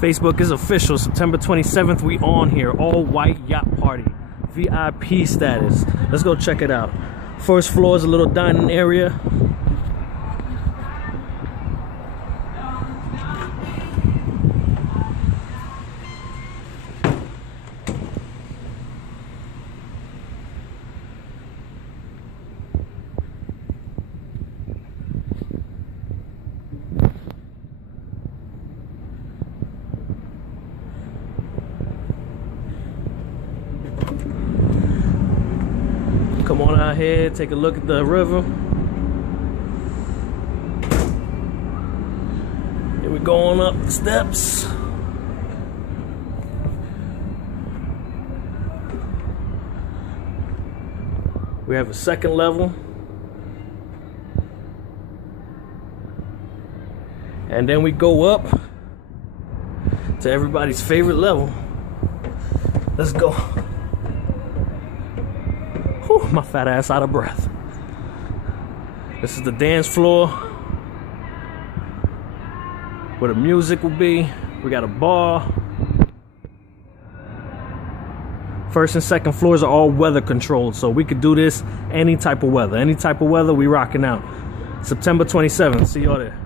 Facebook is official. September 27th, we on here. All white yacht party. VIP status. Let's go check it out. First floor is a little dining area. Come on out here, take a look at the river. Here we going up the steps. We have a second level. And then we go up to everybody's favorite level. Let's go. Whew, my fat ass out of breath. This is the dance floor where the music will be. We got a bar. First and second floors are all weather controlled, so we could do this any type of weather. Any type of weather, we rocking out. September 27th. See y'all there.